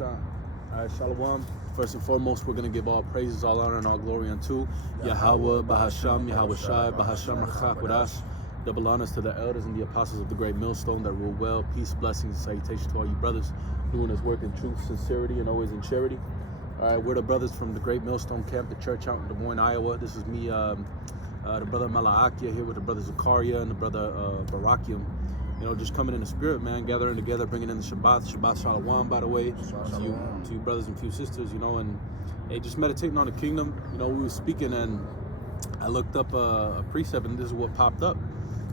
All right, Shalom. First and foremost, we're going to give all praises, all honor, and all glory unto Yahweh, Bahasham, Yahweh Shai, Bahasham, Rachak, Wadash. Double honors to the elders and the apostles of the great millstone that rule well. Peace, blessings, and salutations to all you brothers doing this work in truth, sincerity, and always in charity. All right, we're the brothers from the great millstone camp, the church out in Des Moines, Iowa. This is me, the brother Malaakia, here with the brother Zakaria and the brother Barakium. You know, just coming in the spirit, man, gathering together, bringing in the Shabbat Shalom, by the way, to you brothers and few sisters, you know, and hey, just meditating on the kingdom. You know, we were speaking and I looked up a precept and this is what popped up,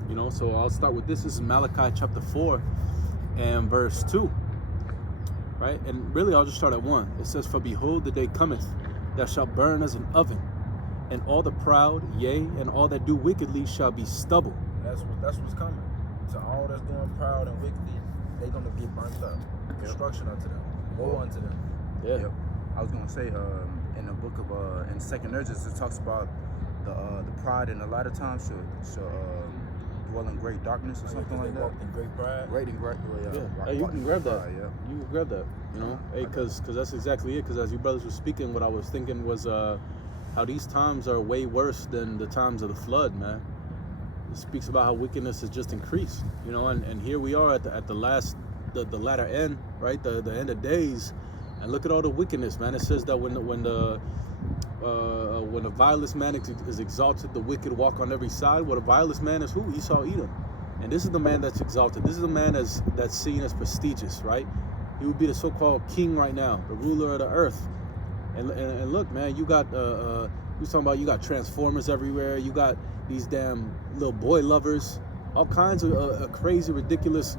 you know, so I'll start with this. This is Malachi chapter 4 and verse 2, right? And really, I'll just start at 1. It says, "For behold, the day cometh that shall burn as an oven, and all the proud, yea, and all that do wickedly shall be stubble." That's what's coming. To all that's doing proud and wickedly, they're gonna get burnt up. Destruction unto them. Woe unto them. Yeah. Yep. I was gonna say, in the book of in Second Urges, it talks about the pride in the latter times should dwell in great darkness or something like that. Walked in great pride. Great and great. Yeah. Hey, you can grab that. Pride, yeah. You can grab that. You know, hey, because that's exactly it. Because as you brothers were speaking, what I was thinking was how these times are way worse than the times of the flood, man. It speaks about how wickedness has just increased, you know, and here we are at the latter end, right? The end of days, and look at all the wickedness, man. It says that when the vilest man is exalted, the wicked walk on every side. Well, the vilest man is who? Esau, Edom, and this is the man that's exalted. This is the man that's seen as prestigious, right? He would be the so-called king right now, the ruler of the earth. And look, man, you got we talking about, you got transformers everywhere. You got these damn little boy lovers, all kinds of crazy, ridiculous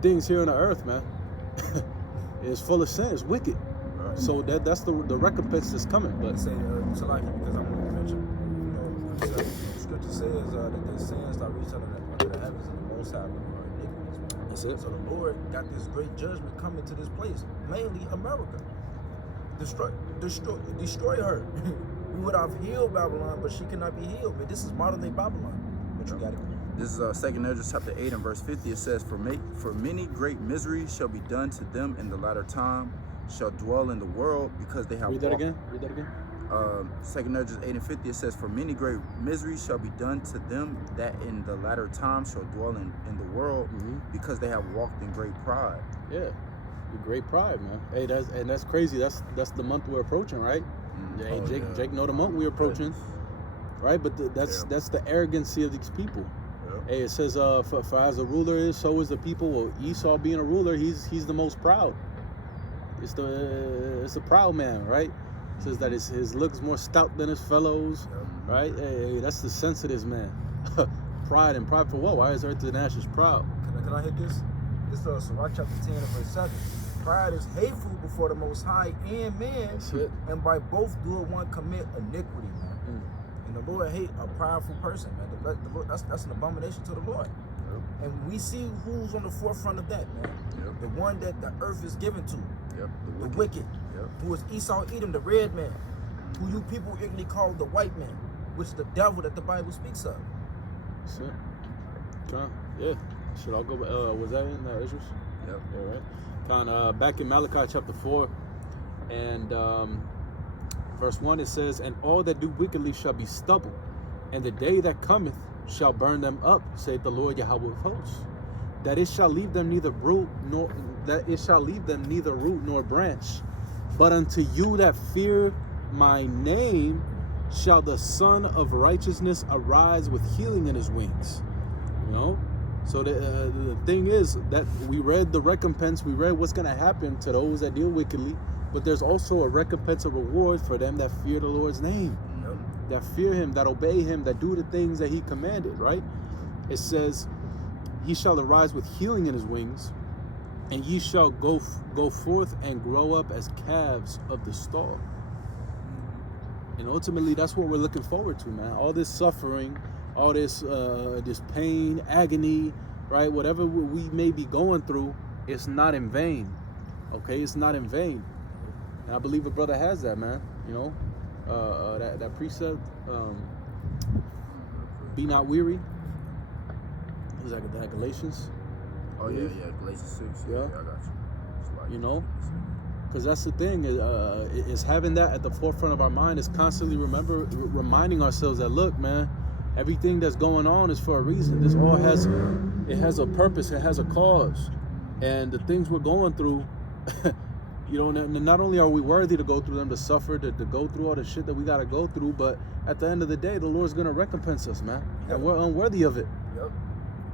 things here on the earth, man. It's full of sin. It's wicked. Right. So that's the recompense that's coming. But Let's say, Salaki, because I'm going to mention, you know, the scripture says that the sins that reach under the heavens and the Most High are iniquities. that's it. So the Lord got this great judgment coming to this place, mainly America. Destroy her. We would have healed Babylon, but she cannot be healed. But this is modern day Babylon. But you got it. This is Second Ezra chapter 8 and verse 50. It says, For many great miseries shall be done to them in the latter time, shall dwell in the world, because they have Read that again. Read that again. Second Ezra 8 and 50, it says, For many great miseries shall be done to them that in the latter time shall dwell in the world, because they have walked in great pride. Yeah, the great pride, man. Hey, that's crazy. That's the month we're approaching, right? Hey, Jake know the month we're approaching, right? But that's the arrogancy of these people. Hey, it says, for as the ruler is, so is the people. Well, Esau being a ruler, he's the most proud. It's a proud man, right? It says that his looks more stout than his fellows, right? Hey, that's the sense of this man. Pride, and pride for what? Why is Earth to the Nations proud? Can I hit this? This is Sirach chapter 10 and verse 7. Pride is hateful before the Most High and man, That's it. and by both doing one commit iniquity, man. And the Lord hate a prideful person, man. The Lord, that's an abomination to the Lord. And we see who's on the forefront of that, man. The one that the earth is given to. The wicked. Who is Esau, Edom, the red man. Who you people ignorantly call the white man, which is the devil that the Bible speaks of. That's it. Yeah. Should I go? Was that in Ezra? Yep. All right. Back in Malachi chapter 4 and verse 1, it says, And all that do wickedly shall be stubble, and the day that cometh shall burn them up, saith the Lord Yahweh of hosts. That it shall leave them neither root nor branch. But unto you that fear my name shall the Son of Righteousness arise with healing in his wings. You know? So the thing is that we read the recompense, we read what's going to happen to those that deal wickedly, but there's also a recompense, a reward for them that fear the Lord's name, that fear him, that obey him, that do the things that he commanded, right? It says, He shall arise with healing in his wings, and ye shall go forth and grow up as calves of the stall. And ultimately, that's what we're looking forward to, man. All this suffering, all this pain, agony, right? Whatever we may be going through, it's not in vain. Okay, it's not in vain. And I believe a brother has that, man. You know, that precept, be not weary. Is that Galatians? Oh yeah, Galatians 6. Yeah. I got you. You know, Because that's the thing, is having that at the forefront of our mind, is constantly reminding ourselves that, look, man, everything that's going on is for a reason. This all has a purpose, it has a cause. And the things we're going through, you know, not only are we worthy to go through them, to suffer, to go through all the shit that we got to go through, but at the end of the day, the Lord's going to recompense us, man. Yep. And we're unworthy of it. Yep.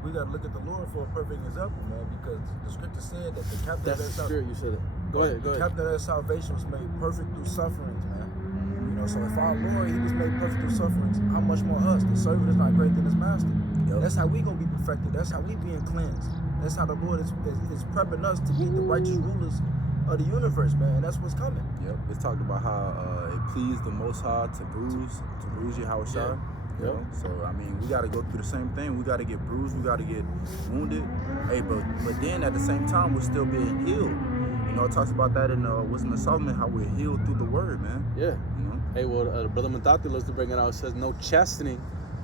We got to look at the Lord for a perfect example, man, because the scripture said that the captain of That's that true, you said it. Go ahead. The captain of that salvation was made perfect through sufferings, man. You know, so if our Lord, he was made perfect through sufferings, how much more us? The servant is not greater than his master. Yep. That's how we going to be perfected. That's how we being cleansed. That's how the Lord is prepping us to be the righteous rulers of the universe, man. And that's what's coming. Yep. It's talked about how it pleased the Most High to bruise Yahweh Shai. Yeah. You know? So I mean, we got to go through the same thing. We got to get bruised. We got to get wounded. Hey, but then at the same time, we're still being healed. You know, it talks about that in Wisdom of Solomon, how we're healed through the word, man. Yeah. You know. Hey, well, Brother Matati loves to bring it out. It says, no chastening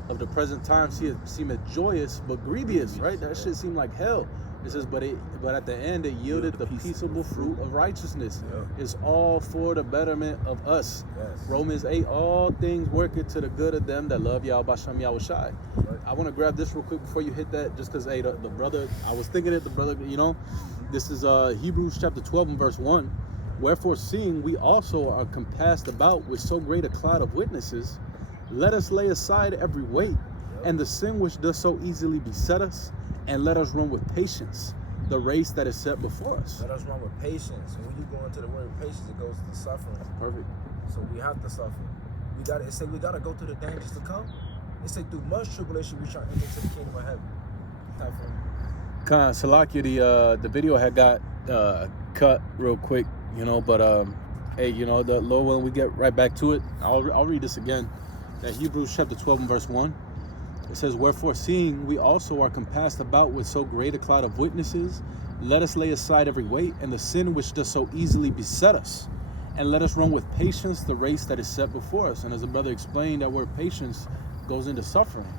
of the present time seemeth joyous, but grievous, right? That shit seemed like hell. It says, but at the end it yielded the peaceable fruit of righteousness. Yeah. It's all for the betterment of us. Yes. Romans 8, all things working to the good of them that love Yahweh Bashem Yahweh Shai. Right. I want to grab this real quick before you hit that, just because, hey, the brother, I was thinking it, the brother, you know, this is Hebrews chapter 12 and verse 1. Wherefore, seeing we also are compassed about with so great a cloud of witnesses, let us lay aside every weight and the sin which does so easily beset us, and let us run with patience the race that is set before us. Let us run with patience. And when you go into the word patience, it goes to suffering. Perfect. So we have to suffer. It say we gotta go through the dangers to come. It say through much tribulation we shall enter into the kingdom of heaven. Type of. Khan Salakia, the video had got cut real quick, you know, but hey, you know, the Lord willing, we get right back to it. I'll read this again. That Hebrews chapter 12 and verse 1. It says, wherefore, seeing we also are compassed about with so great a cloud of witnesses, let us lay aside every weight and the sin which does so easily beset us, and let us run with patience the race that is set before us. And as the brother explained, that word patience goes into suffering.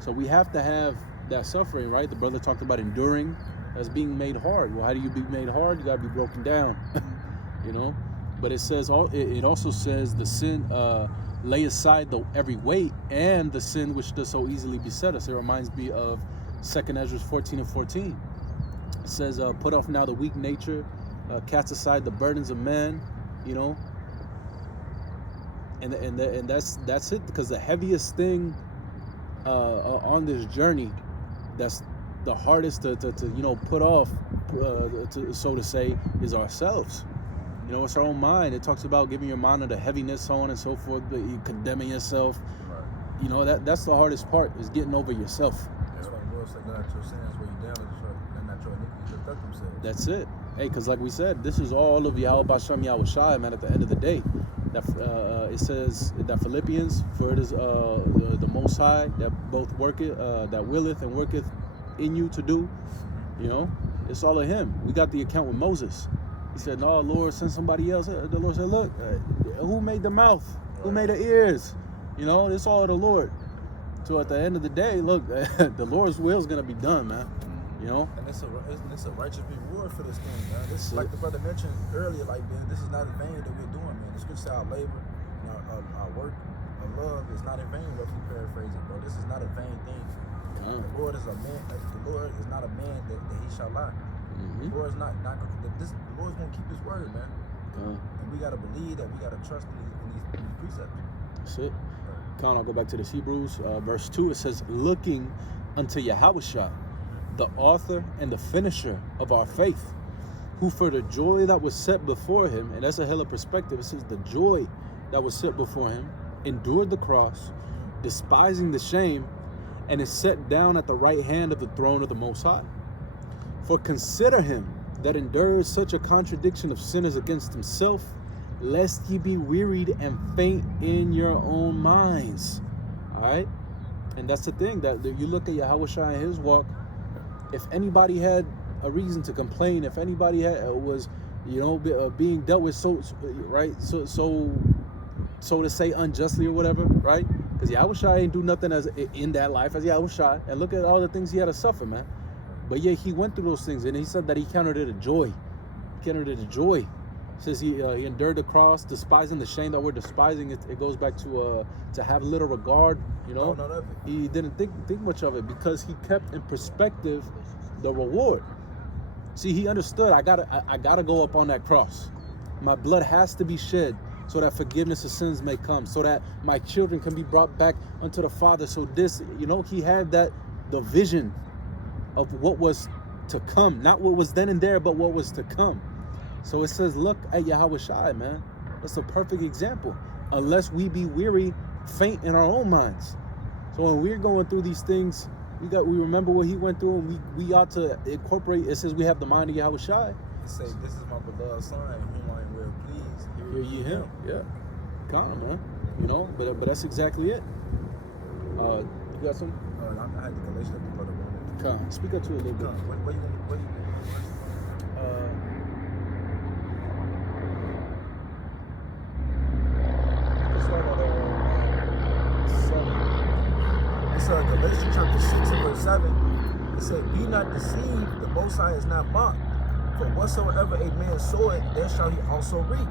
So we have to have that suffering, right? The brother talked about enduring as being made hard. Well, how do you be made hard? You gotta be broken down, you know? But it says, it also says the sin, lay aside every weight and the sin which does so easily beset us. It reminds me of 2 Ezra 14 and 14. It says, put off now the weak nature, cast aside the burdens of man, you know. And that's it, because the heaviest thing on this journey, that's the hardest to you know, put off, so to say, is ourselves. You know, it's our own mind. It talks about giving your mind the heaviness, so on and so forth, but you condemning yourself. Right. You know, that's the hardest part, is getting over yourself. That's why the Lord said, let your sins weigh you down and not your iniquities lift up themselves. That's it. Hey, because like we said, this is all of Yahweh Bashem Yahweh Shai, man, at the end of the day. That it says that Philippians, for it is the Most High that both worketh, that willeth and worketh in you to do. You know, it's all of Him. We got the account with Moses. He said, no, Lord, send somebody else. The Lord said, look, who made the mouth? Who made the ears? You know, it's all of the Lord. So at the end of the day, look, the Lord's will is going to be done, man. You know? And it's a righteous reward for this thing, man. This, like the brother mentioned earlier, like, man, this is not in vain that we're doing, man. The scripture said our labor, you know, our work, our love is not in vain, roughly paraphrasing, bro. This is not a vain thing. The Lord is a man. The Lord is not a man that he shall lie. The Lord's not the Lord's gonna keep His word, man. And we gotta believe that. We gotta trust in these precepts. That's it. Con, I'll go back to this Hebrews verse 2. It says, looking unto Yahushua, the author and the finisher of our faith, who for the joy that was set before him, and that's a hell of perspective. It says the joy that was set before him, endured the cross, despising the shame, and is set down at the right hand of the throne of the Most High. For consider him that endures such a contradiction of sinners against himself, lest ye be wearied and faint in your own minds. All right? And that's the thing, that you look at Yahushua and his walk. If anybody had a reason to complain, if anybody was, you know, being dealt with so to say unjustly or whatever, right? Because Yahushua ain't do nothing as in that life as Yahushua. And look at all the things he had to suffer, man. But yet he went through those things, and he said that he counted it a joy. He counted it a joy. says he endured the cross, despising the shame. That word despising, it goes back to have little regard. You know, none of it. he didn't think much of it because he kept in perspective the reward. See, he understood. I gotta go up on that cross. My blood has to be shed so that forgiveness of sins may come, so that my children can be brought back unto the Father. So this, you know, he had the vision of what was to come, not what was then and there, but what was to come. So it says, look at Yahweh Shai, man. That's a perfect example. Unless we be weary, faint in our own minds. So when we're going through these things, we remember what he went through, and we ought to incorporate. It says we have the mind of Yahweh Shai. It say, this is my beloved son, whom I am well pleased. Hear ye him. Yeah. Come on, man. You know, but that's exactly it. You got some? I had the Galatians of the brother. Come, speak up to it a little bit. What you want? Start at 7. It's Galatians chapter 6 and verse 7. It said, be not deceived, the Most High is not mocked. For whatsoever a man soweth, there shall he also reap.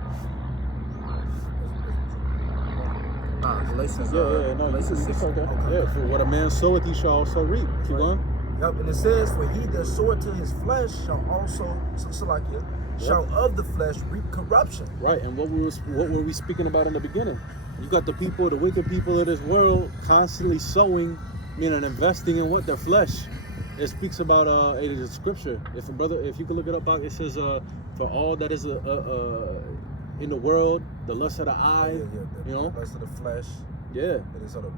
Galatians, Galatians 6. Okay. Okay. Yeah, for what a man soweth, he shall also reap. Keep going. Yep, and it says, for he that soweth to his flesh shall also, shall of the flesh reap corruption. Right, and what were we speaking about in the beginning? You got the wicked people of this world constantly sowing, meaning investing in what? Their flesh. It speaks about it is a scripture. If you can look it up, it says for all that is in the world, the lust of the eye, you know, the lust of the flesh. Yeah,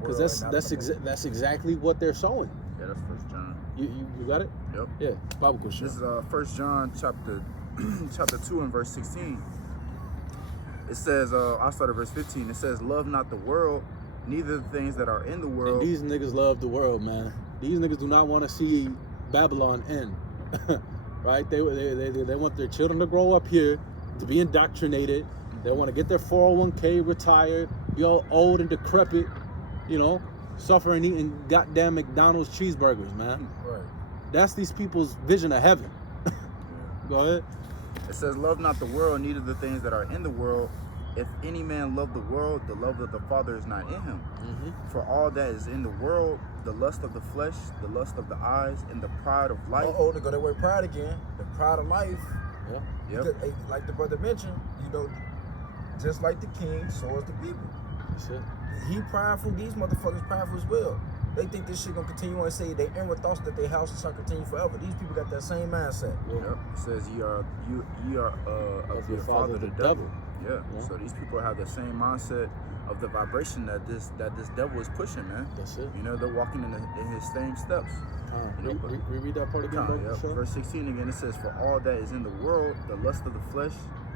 because that's exactly what they're sowing. Yeah, that's 1 John. You got it? Yep. Yeah, Bible question. This is 1 John chapter 2 and verse 16. It says, I'll start at verse 15. It says, love not the world, neither the things that are in the world. And these niggas love the world, man. These niggas do not want to see Babylon end. Right? They want their children to grow up here, to be indoctrinated. They want to get their 401k retired, be all old and decrepit, you know, suffering eating goddamn McDonald's cheeseburgers, man. Right. That's these people's vision of heaven. Go ahead. It says, love not the world, neither the things that are in the world. If any man love the world, the love of the Father is not in him. Mm-hmm. For all that is in the world, the lust of the flesh, the lust of the eyes, and the pride of life. They go that word pride again. The pride of life. Yeah. Yep. Like the brother mentioned, you know, just like the king, so is the people. That's it. He prideful, these motherfuckers prideful as well. They think this shit gonna continue on and say they inward thoughts that their house shall continue forever. These people got that same mindset. Yep. It says you are of your father the devil. Yeah. So these people have the same mindset of the vibration that this devil is pushing, man. That's it. You know, they're walking in his same steps. You know, read that part again, yep. Verse 16 again, it says, for all that is in the world, the lust of the flesh,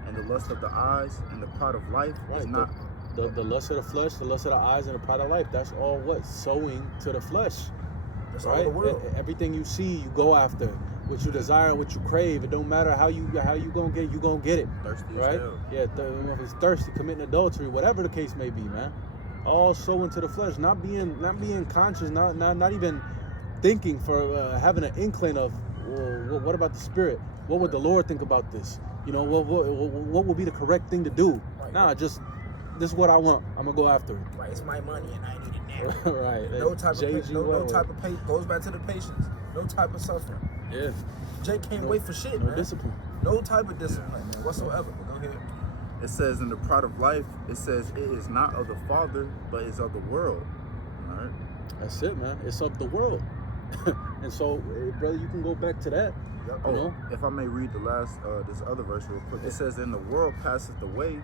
and the lust of the eyes, and the pride of life is not... The lust of the flesh, the lust of the eyes, and the pride of life. That's all what? Sowing to the flesh. That's right? all the world. Everything you see, you go after. What you desire, what you crave. It don't matter how you gonna get it, you gonna get it. Thirsty right? as hell. Yeah, if it's thirsty, committing adultery, whatever the case may be, man. All sowing to the flesh, not being conscious, not even thinking for having an inkling of, well, what about the spirit? What would the Lord think about this? You know, what would be the correct thing to do? Right. Nah, just this is what I want. I'm gonna go after it. Right, it's my money and I need it now. Right. No type of no type of patience. Goes back to the patience. No type of suffering. Yeah. Jay can't wait for shit, No man. discipline. No type of discipline, man, whatsoever. Go ahead. It says in the pride of life, it says it is not of the Father, but is of the world. All right. That's it, man. It's of the world. And so, brother, you can go back to that. Yep. You know? If I may read the last, this other verse real quick. It says, in the world passeth away,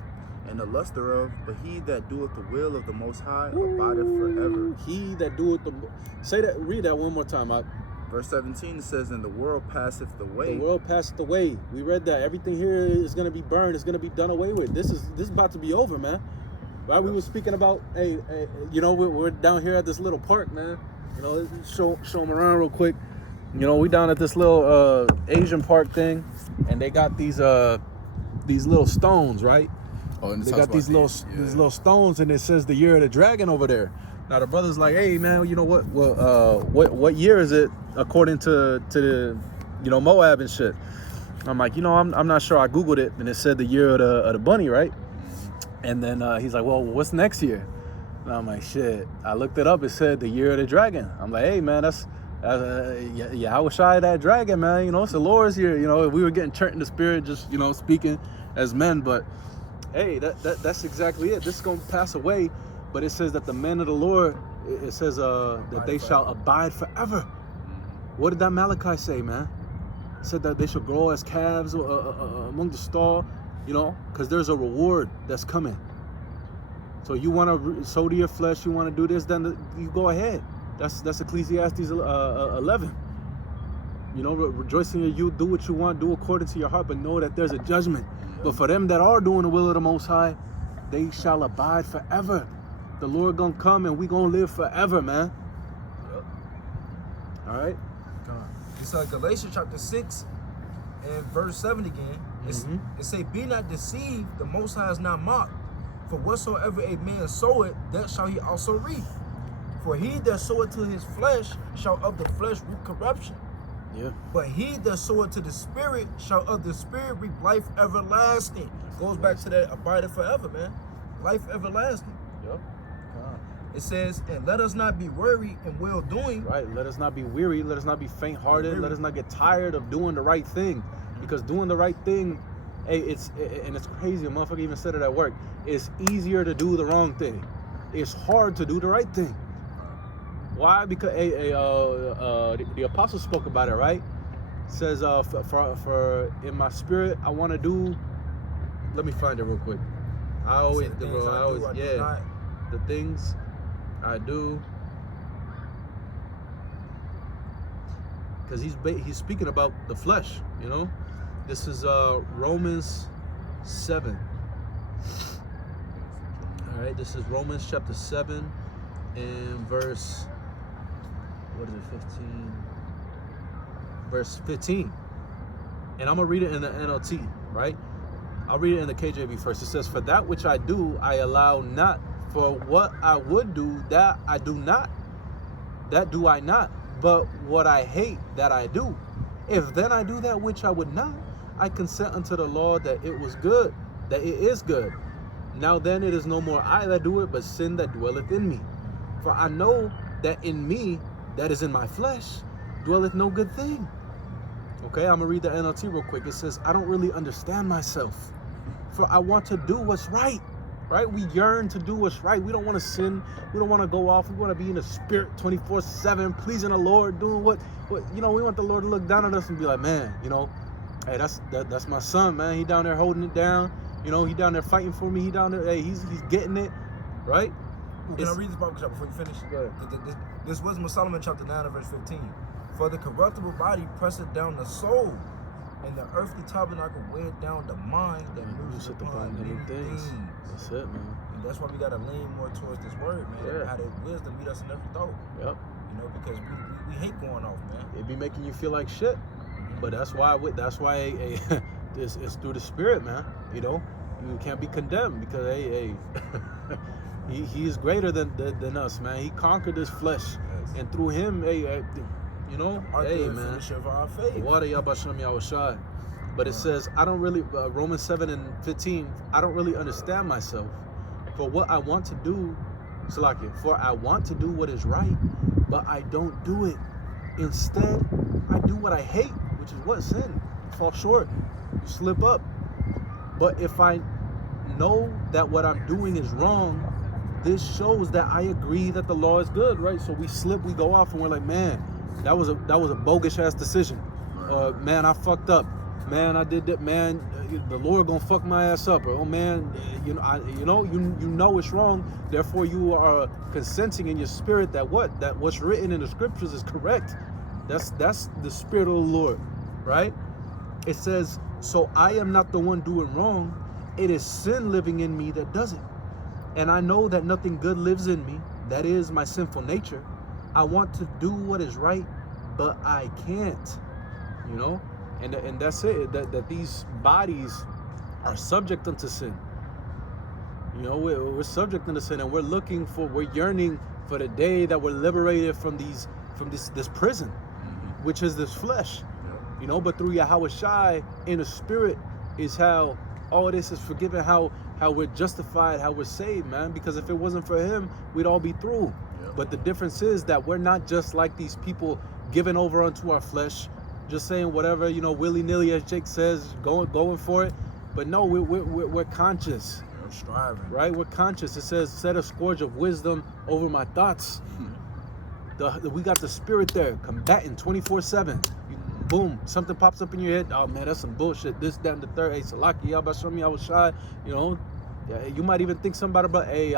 and the lust thereof, but he that doeth the will of the Most High abideth forever. He that doeth read that one more time. Verse 17, it says, and the world passeth away. The world passeth away. We read that. Everything here is going to be burned. It's going to be done away with. This is about to be over, man. Right? We were speaking about, hey, you know, we're down here at this little park, man. You know, show them around real quick. You know, we down at this little Asian park thing, and they got these little stones, right? Oh, and they got these little stones, and it says the year of the dragon over there. Now the brother's like, hey man, you know what? Well, what year is it according to the, you know, Moab and shit? I'm like, I'm not sure. I Googled it, and it said the year of the bunny, right? And then he's like, well, what's next year? And I'm like, shit. I looked it up. It said the year of the dragon. I'm like, hey, man, that's I was shy of that dragon, man. It's the Lord's year. We were getting turned in the spirit, just speaking as men. But hey, that's exactly it. This is gonna pass away, but it says that the men of the Lord, it says that they shall abide forever. What did that Malachi say, man? It said that they shall grow as calves among the stall, because there's a reward that's coming. So you want to sow to your flesh, you want to do this, then you go ahead. That's Ecclesiastes 11. Rejoice in your youth, do what you want, do according to your heart, but know that there's a judgment. But for them that are doing the will of the Most High, they shall abide forever. The Lord gonna come and we gonna live forever, man. Yep. All right. It's Galatians chapter 6 and verse 7 again. It say, be not deceived, the Most High is not mocked. For whatsoever a man soweth, that shall he also reap. For he that soweth to his flesh shall of the flesh reap corruption. Yeah. But he that soweth to the Spirit shall of the Spirit reap life everlasting. Goes back to that abiding forever, man. Life everlasting. Yep. It says, and let us not be weary in well doing. Right. Let us not be weary. Let us not be faint hearted. Let us not get tired of doing the right thing. Because doing the right thing, hey, it's crazy. A motherfucker even said it at work. It's easier to do the wrong thing. It's hard to do the right thing. Why? Because the apostle spoke about it, right? It says, for in my spirit, I want to do. Let me find it real quick. The things I do. Because he's speaking about the flesh, This is Romans 7. All right, this is Romans chapter 7 and verse, 15? Verse 15. And I'm going to read it in the NLT, right? I'll read it in the KJV first. It says, for that which I do, I allow not. For what I would do, that I do not. That do I not. But what I hate, that I do. If then I do that which I would not, I consent unto the law that it was good, that it is good. Now then it is no more I that do it, but sin that dwelleth in me. For I know that in me, that is in my flesh, dwelleth no good thing. Okay, I'm gonna read the NLT real quick. It says, I don't really understand myself, for I want to do what's right. Right? We yearn to do what's right. We don't want to sin. We don't want to go off. We want to be in the spirit 24/7, pleasing the Lord, doing what we want the Lord to look down at us and be like, man, hey, that's my son, man. He down there holding it down. He down there fighting for me. He down there, hey, he's getting it, right? Can I read this Bible before you finish? Go ahead. This Wisdom of Solomon chapter 9 and verse 15. For the corruptible body presseth down the soul, and the earthly tabernacle weighed down the mind that moves upon many things. That's it, man. And that's why we gotta lean more towards this word, man. Yeah. How that wisdom meet us in every thought. Yep. Because we hate going off, man. It be making you feel like shit, but that's why it's through the Spirit, man. You can't be condemned because hey, he is greater than us, man. He conquered this flesh, and through him, hey, man. Of our faith. Water Yabasham Yahushai. But it says, I don't really, Romans 7 and 15, I don't really understand myself. For what I want to do, Salakia, for I want to do what is right, but I don't do it. Instead, I do what I hate, which is what? Sin. You fall short. You slip up. But if I know that what I'm doing is wrong, this shows that I agree that the law is good, right? So we slip, we go off, and we're like, man, that was a bogus ass decision. Man, I fucked up. Man, I did that. Man, the Lord gonna fuck my ass up. Or, oh man, you know it's wrong. Therefore, you are consenting in your spirit that what's written in the scriptures is correct. That's the spirit of the Lord, right? It says, so I am not the one doing wrong. It is sin living in me that does it. And I know that nothing good lives in me. That is my sinful nature. I want to do what is right, but I can't. And that's it. That these bodies are subject unto sin. We're subject unto sin, and we're yearning for the day that we're liberated from this prison, which is this flesh. you know. But through Yahweh Shai in the spirit is how all this is forgiven, how we're justified, how we're saved, man. Because if it wasn't for him, we'd all be through. But the difference is that we're not just like these people giving over unto our flesh, just saying whatever, you know, willy-nilly, as Jake says, going for it. But no, we're conscious. We're striving. Right? We're conscious. It says, set a scourge of wisdom over my thoughts. We got the spirit there, combating 24/7. Boom, something pops up in your head. Oh man, that's some bullshit. This, that, and the third. Hey, Salaki, Yabashami, I was shy. You know, you might even think somebody about, hey,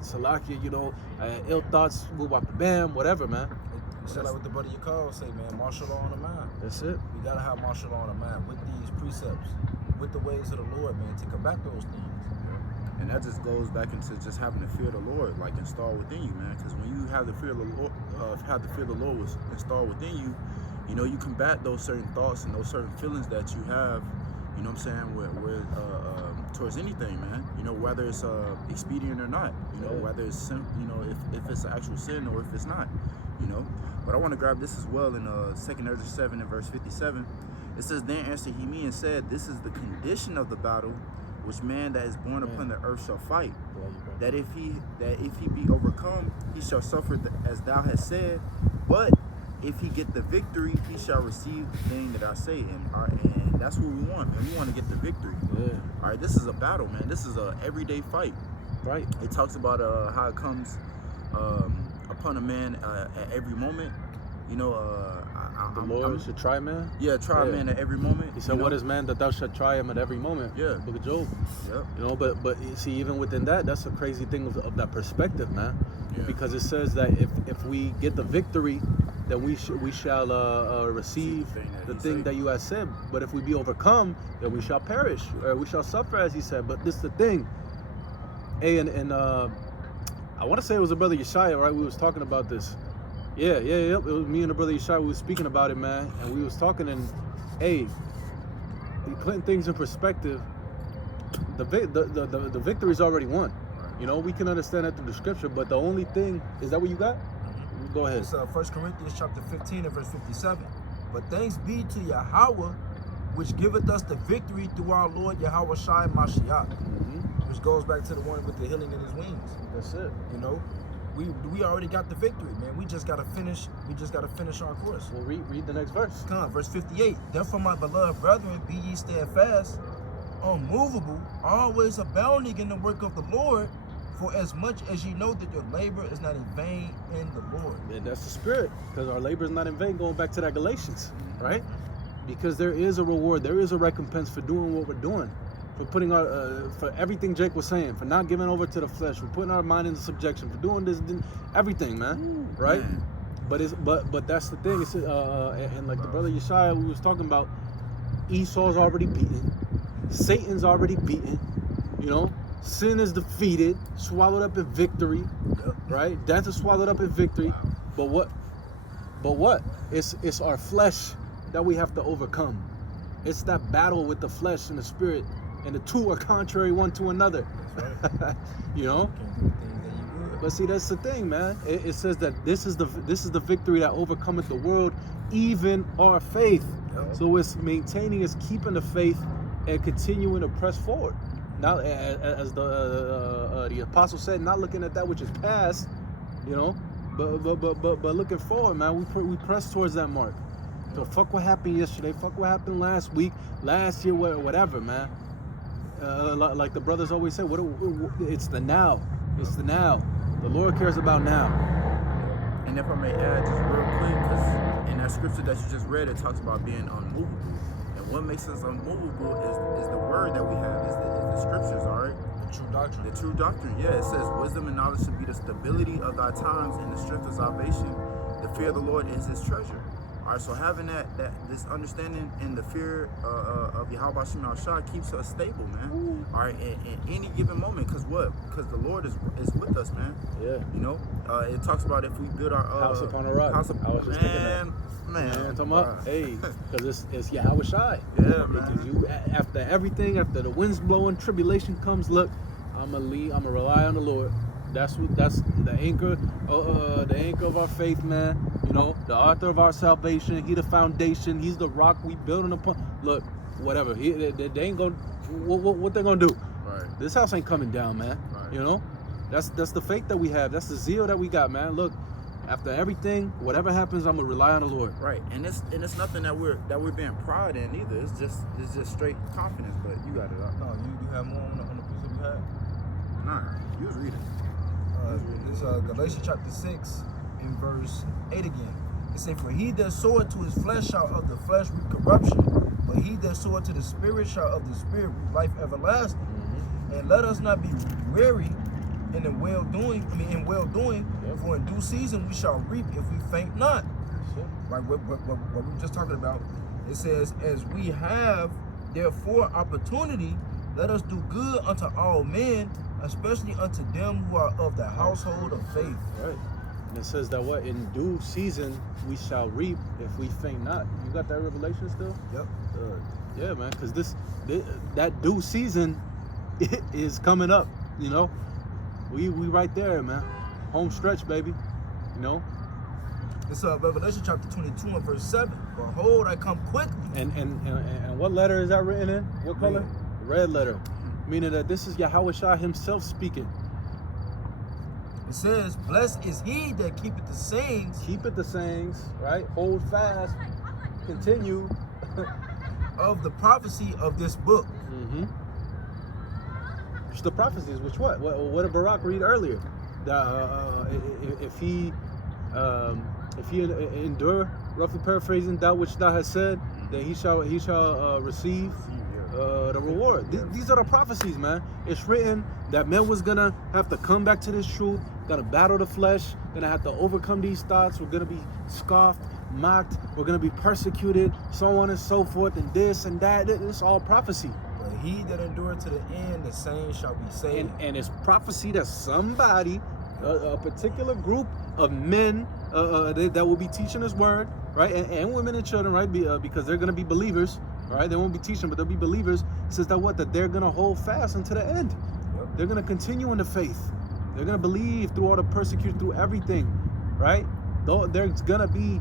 Salaki, you know, ill thoughts, bam, whatever, man. It's like what the buddy you call say, man, martial law on the mind. That's it. We gotta have martial law on the mind with these precepts, with the ways of the Lord, man, to combat those things. And that just goes back into just having the fear of the Lord, like installed within you, man. Because when you have the fear of the Lord, was installed within you, you know, you combat those certain thoughts and those certain feelings that you have. You know what I'm saying? With towards anything, man. You know, whether it's expedient or not. You know, whether it's you know, if it's an actual sin or if it's not. You know. But I want to grab this as well in 2 Ezra 7 and verse 57. It says, "Then answered he me and said, This is the condition of the battle which man that is born upon the earth shall fight. That if he be overcome, he shall suffer as thou hast said. But if he get the victory, he shall receive the thing that I say." And that's what we want, man. We want to get the victory. Yeah. All right, this is a battle, man. This is a everyday fight. Right. It talks about how it comes upon a man at every moment. You know, The Lord should try man. Yeah, try a man at every moment. He said, "What is man that thou shalt try him at every moment?" Yeah. Book of Job. Yep. You know, but you see, even within that, that's a crazy thing of that perspective, man. Yeah. Because it says that if we get the victory, then we shall receive the thing that you have said. But if we be overcome, then we shall perish, or we shall suffer, as he said. But this is the thing. Hey, and I want to say it was a brother Yeshaya, right? We was talking about this. Yeah. It was me and the brother Yeshaya. We was speaking about it, man, and we was talking. And hey, putting things in perspective, the victory's already won. You know, we can understand that through the scripture, but the only thing is that what you got? Go ahead. It's 1 Corinthians chapter 15 and verse 57. "But thanks be to Yahweh, which giveth us the victory through our Lord Yahweh Shai Mashiach." Which goes back to the one with the healing in his wings. That's it. You know, we already got the victory, man. We just gotta finish our course. Well, read the next verse. Come on, verse 58. "Therefore, my beloved brethren, be ye steadfast, unmovable, always abounding in the work of the Lord, for as much as ye know that your labor is not in vain in the Lord." And that's the spirit, because our labor is not in vain, going back to that Galatians, right? Because there is a reward, there is a recompense for doing what we're doing, for putting our, for everything Jake was saying, for not giving over to the flesh, for putting our mind into subjection, for doing this, everything, man, right? Man. But that's the thing. It's and like the brother Yeshaya we was talking about, Esau's already beaten, Satan's already beaten, you know. Sin is defeated, swallowed up in victory, right? Death is swallowed up in victory. But what? It's our flesh that we have to overcome. It's that battle with the flesh and the spirit, and the two are contrary one to another. That's right. You know. Can't do the things that you would. But see, that's the thing, man. It says that this is the victory that overcometh the world, even our faith. Yep. So it's maintaining, it's keeping the faith, and continuing to press forward. Now, as the apostle said, not looking at that which is past, you know, but looking forward, man. We press towards that mark. So fuck what happened yesterday. Fuck what happened last week, last year, whatever, man. Like the brothers always say, it's the now. It's the now. The Lord cares about now. And if I may add just real quick, because in that scripture that you just read, it talks about being unmovable. And what makes us unmovable is the word that we have, is the scriptures, all right? The true doctrine. The true doctrine, yeah. It says, "Wisdom and knowledge should be the stability of thy times and the strength of salvation. The fear of the Lord is his treasure." All right, so having this understanding and the fear of Yahweh Shema Shah keeps us stable, man. All right, in any given moment, because the Lord is with us, man. Yeah. You know, it talks about if we build our House upon a rock. House I was just thinking that. Man, I'm talking about, hey, because it's Yahweh Shai. Yeah, Because man. you, after everything, after the winds blowing, tribulation comes, look, I'm gonna rely on the Lord. That's the anchor, the anchor of our faith, man. You know, the author of our salvation. He the foundation. He's the rock we building upon. Look, whatever. They ain't gonna. What they gonna do? Right. This house ain't coming down, man. Right. You know, that's the faith that we have. That's the zeal that we got, man. Look, after everything, whatever happens, I'm gonna rely on the Lord. Right, and it's nothing that we're being proud in either. It's just straight confidence. But you got it. No, you have more on the piece that we had. Nah, you was reading. It's Galatians chapter 6 in verse 8 again. It says, "For he that soweth to his flesh shall of the flesh reap corruption, but he that soweth to the Spirit shall of the Spirit reap life everlasting. And let us not be weary in well doing. For in due season we shall reap if we faint not." Like what we were just talking about. It says, "As we have therefore opportunity, let us do good unto all men, especially unto them who are of the household of faith." Right. And it says that what in due season we shall reap if we faint not. You got that revelation still? Yep. Yeah, man. Because that due season is coming up. You know, we right there, man. Home stretch, baby. You know. It's Revelation chapter 22 and verse 7. "Behold, I come quickly." And what letter is that written in? What color? Red letter. Meaning that this is Yahweh Shah himself speaking. It says, "Blessed is he that keepeth the sayings." Keep it the sayings, right? Hold fast. Continue. "Of the prophecy of this book." Mm-hmm. It's the prophecies. Which what did Barak read earlier? If he endure, roughly paraphrasing, that which thou hast said, then he shall receive the reward. These are the prophecies, man. It's written that men was gonna have to come back to this truth, gonna battle the flesh, gonna have to overcome these thoughts. We're gonna be scoffed, mocked. We're gonna be persecuted, so on and so forth, and this and that. It's all prophecy. "But he that endureth to the end, the same shall be saved." And it's prophecy that somebody, a particular group of men that will be teaching this word, right? And women and children, right? Because they're going to be believers, right? They won't be teaching, but they'll be believers. It says that they're going to hold fast unto the end. Yep. They're going to continue in the faith. They're going to believe through all the persecution, through everything, right? Though there's going to be,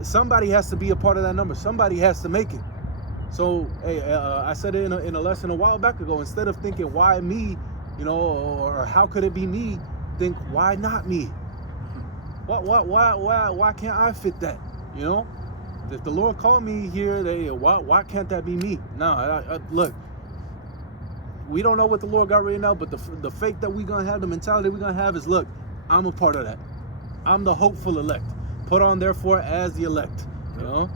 somebody has to be a part of that number. Somebody has to make it. So, hey, I said it in a lesson a while back ago. Instead of thinking, why me, you know, or how could it be me? Think, why not me? Why can't I fit that? You know, if the Lord called me here, why can't that be me? No, look, we don't know what the Lord got right now, but the faith that we're gonna have, the mentality we're gonna have is, look, I'm a part of that. I'm the hopeful elect. Put on therefore as the elect. You know,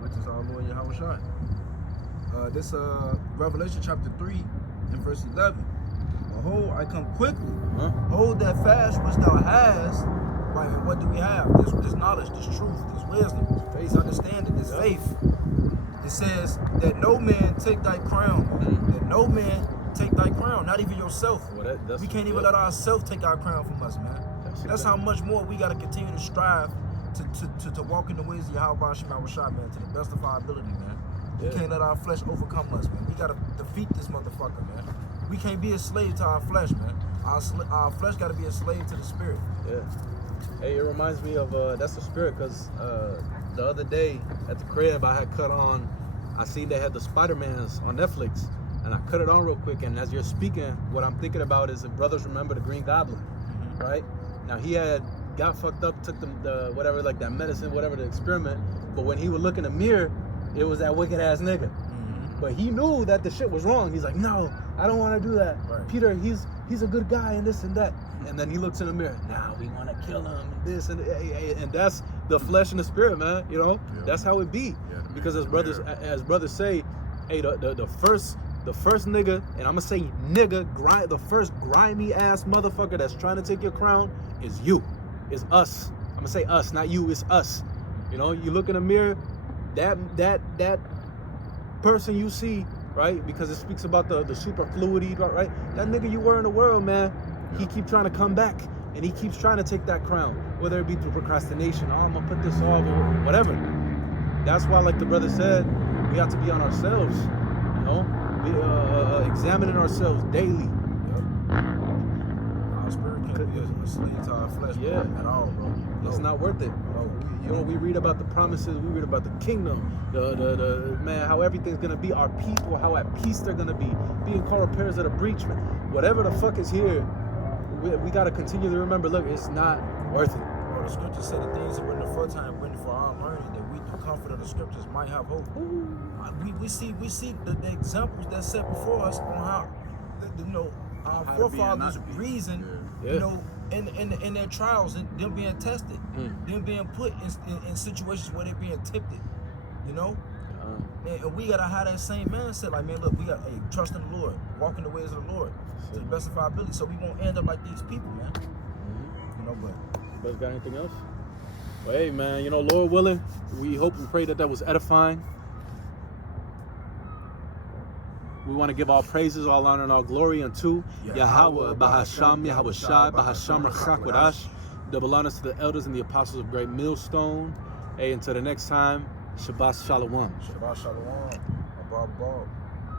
Which is our Lord Yahweh Shai. This Revelation chapter 3 and verse 11. "Behold, I come quickly. Hold that fast which thou hast." Right, and what do we have? This knowledge, this truth, this wisdom, this understanding, this faith. It says that no man take thy crown. That no man take thy crown, not even yourself. Well, We can't even let ourselves take our crown from us, man. That's how much more we got to continue to strive to walk in the ways of Yahweh Shema Shai, man, to the best of our ability, man. We can't let our flesh overcome us, man. We got to defeat this motherfucker, man. We can't be a slave to our flesh, man. Our flesh got to be a slave to the spirit. Yeah. Hey, it reminds me of that's the spirit, because the other day at the crib I had cut on, I seen they had the Spider-Mans on Netflix, and I cut it on real quick, and as you're speaking, what I'm thinking about is if brothers remember the Green Goblin, right? Now he had got fucked up, took the whatever, like that medicine, whatever, the experiment, but when he would look in the mirror, it was that wicked ass nigga. But he knew that the shit was wrong. He's like, no, I don't want to do that. Right. Peter, he's a good guy and this and that. And then he looks in the mirror. Now we want to kill him and this and that's the flesh and the spirit, man. You know, that's how it be. Because as brothers say, hey, the first nigga, and I'm gonna say nigga, the first grimy ass motherfucker that's trying to take your crown is you, is us. I'm gonna say us, not you. It's us. You know, you look in the mirror, that person you see, right? Because it speaks about the superfluity, right? That nigga you were in the world, man. He keep trying to come back, and he keeps trying to take that crown, whether it be through procrastination. Oh, I'm gonna put this off or whatever. That's why, like the brother said, we have to be on ourselves. You know, examining ourselves daily. Our spirit can't be a slave to our flesh, bro, Yeah. at all, bro. It's No. not worth it. We read about the promises, we read about the kingdom, the man, how everything's gonna be, our people, how at peace they're gonna be, being called repairs of the breach, man. Whatever the fuck is here, we gotta continue to remember, look, it's not worth it. Bro, the scriptures say the things that were in the aforetime written for our learning, that we, through comfort of the scriptures, might have hope. We see the examples that set before us on how, our How to be and not forefathers to be. reasoned, Yeah. in their trials, and them being tested, them being put in situations where they're being tempted, And we gotta have that same mindset. Like, man, look, we got trust in the Lord, walk in the ways of the Lord to the best of our ability, so we won't end up like these people, man. But You guys got anything else? Well, hey, man, Lord willing, we hope and pray that was edifying. We want to give all praises, all honor, and all glory unto Yahweh, Bahasham, Yahweh Shai, Bahasham, Rachak Wadash. Double honors to the elders and the apostles of Great Millstone. Hey, until the next time, Shabbat Shalom. Shabbat Shalom, above.